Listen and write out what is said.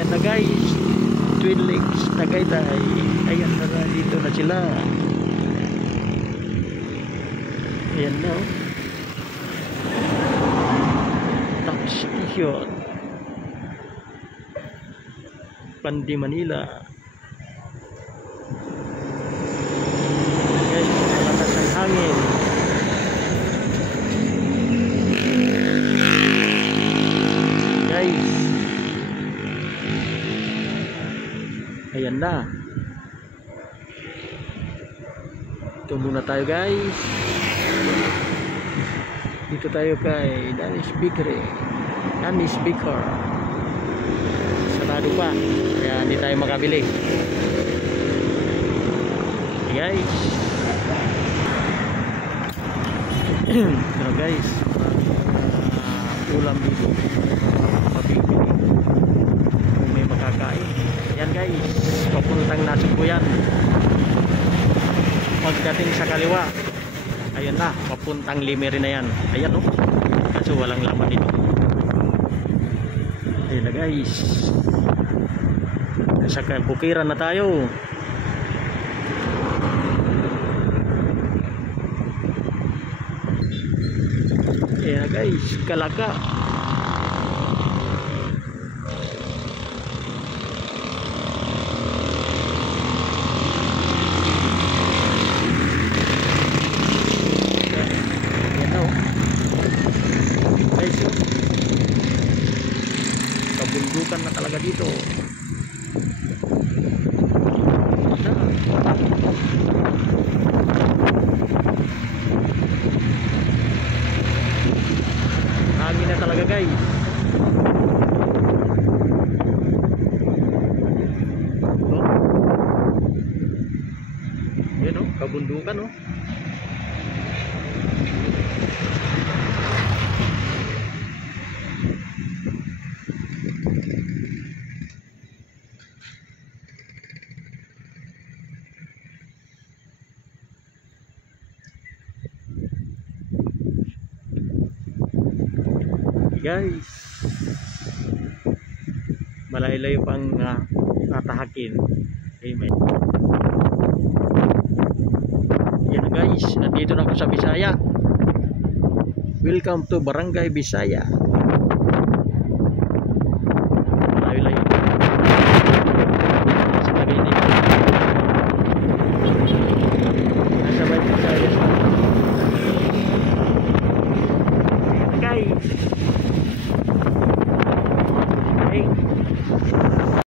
Ayan na guys, Twin Lakes Tagaytay. Ayan na, dito na sila. Ayan na, top station Pandi, Manila. Guys, malakas ang hangin. Guys, ayan na. Ito muna tayo guys. Dito tayo kay Danis Bakery. Danis Baker. Sarado pa, kaya hindi tayo makabili. Okay guys. Pero guys, ulam dito, mabibili kung may makakain. Yan guys, papuntang Nasugbu yan. Pagdating sa kaliwa, ayun na, papuntang Limeri na yan. Ayan o, kaso walang laman dito. Ayun na guys, nasa bukiran na tayo. Ayan na guys, Calaca. Kabundukan na talaga dito. Hangin na talaga guys. Yan o, kabundukan o. Guys, malayo-layo pang tatahakin. Amen. Yan guys, nandito na ako sa Bisaya. Welcome to Barangay Bisaya.